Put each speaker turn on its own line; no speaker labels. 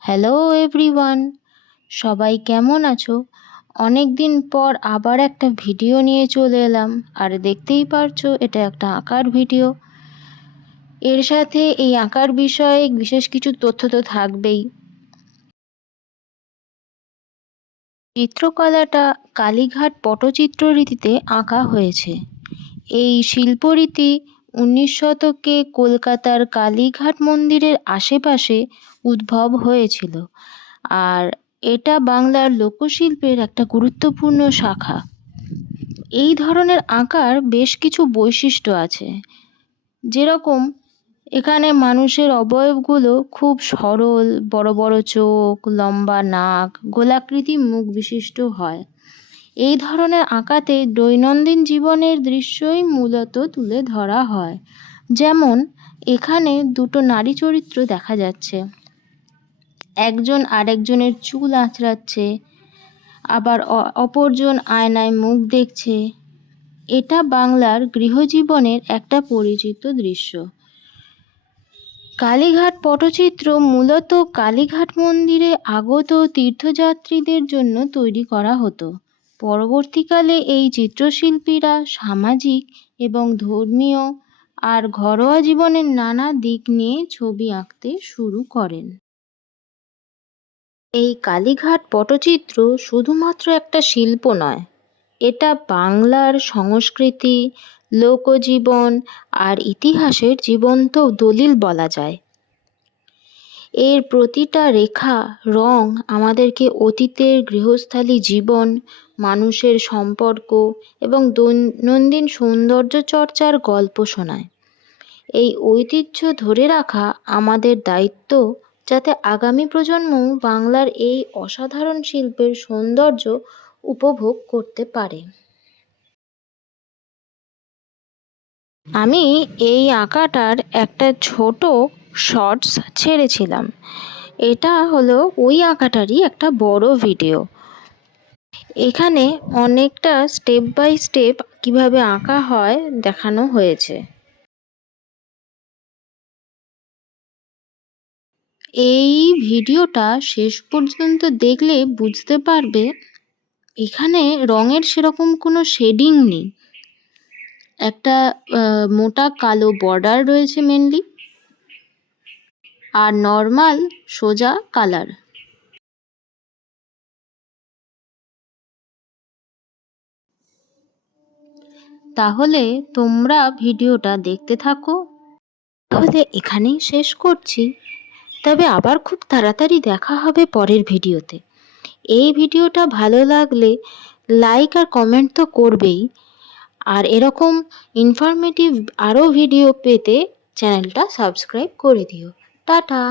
Hello everyone সবাই কেমন আছো? অনেক দিন পর আবার একটা ভিডিও নিয়ে চলে এলাম। আর দেখতেই পারছ, এটা একটা আঁকার ভিডিও। এর সাথে এই আঁকার বিষয়ে বিশেষ কিছু তথ্য তো থাকবেই। চিত্রকলাটা কালীঘাট পটচিত্র রীতিতে আঁকা হয়েছে। এই শিল্পরীতি উনিশ শতকে কলকাতার কালীঘাট মন্দিরের আশেপাশে উদ্ভব হয়েছিল। আর এটা বাংলার লোকশিল্পের একটা গুরুত্বপূর্ণ শাখা। এই ধরনের আঁকার বেশ কিছু বৈশিষ্ট্য আছে। যেরকম, এখানে মানুষের অবয়বগুলো খুব সরল, বড় বড় চোখ, লম্বা নাক, গোলাকৃতি মুখ বিশিষ্ট হয়। এই ধরনের আঁকাতে দৈনন্দিন জীবনের দৃশ্যই মূলত তুলে ধরা হয়। যেমন, এখানে দুটো নারী চরিত্র দেখা যাচ্ছে। একজন আরেকজনের চুল আঁচড়াচ্ছে, আবার অপরজন আয়নায় মুখ দেখছে। এটা বাংলার গৃহজীবনের একটা পরিচিত দৃশ্য। কালীঘাট পটচিত্র মূলত কালীঘাট মন্দিরে আগত তীর্থযাত্রীদের জন্য তৈরি করা হতো। পরবর্তীকালে এই চিত্রশিল্পীরা সামাজিক এবং ধর্মীয় আর ঘরোয়া জীবনের নানা দিক নিয়ে ছবি আঁকতে শুরু করেন। এই কালীঘাট পটচিত্র শুধুমাত্র একটা শিল্প নয়, এটা বাংলার সংস্কৃতি, লোকজীবন আর ইতিহাসের জীবন্ত দলিল বলা যায়। এর প্রতিটা রেখা, রং আমাদেরকে অতীতের গৃহস্থালী জীবন মানুষের সম্পর্ক এবং দৈনন্দিন সৌন্দর্য চর্চার গল্প শোনায়। এই ঐতিহ্য ধরে রাখা আমাদের দায়িত্ব যাতে আগামী প্রজন্ম বাংলার এই অসাধারণ শিল্পের সৌন্দর্য উপভোগ করতে পারে। আমি এই আঁকাটার একটা ছোট শর্টস ছেড়েছিলাম। এটা হলো ওই আঁকাটারই একটা বড় ভিডিও। এখানে অনেকটা স্টেপ বাই স্টেপ কীভাবে আঁকা হয় দেখানো হয়েছে। এই ভিডিওটা শেষ পর্যন্ত দেখলে বুঝতে পারবে এখানে রঙের সেরকম কোনো শেডিং নেই। একটা মোটা কালো বর্ডার রয়েছে মেনলি আর নর্মাল সোজা কালার তাহলে তোমরা ভিডিওটা দেখতে থাকো। তাহলে এখানেই শেষ করছি। তবে আবার খুব তাড়াতাড়ি দেখা হবে পরের ভিডিওতে। এই ভিডিওটা ভালো লাগলে লাইক আর কমেন্ট তো করবেই। আর এরকম ইনফরমেটিভ আরও ভিডিও পেতে চ্যানেলটা সাবস্ক্রাইব করে দিও। টাটা!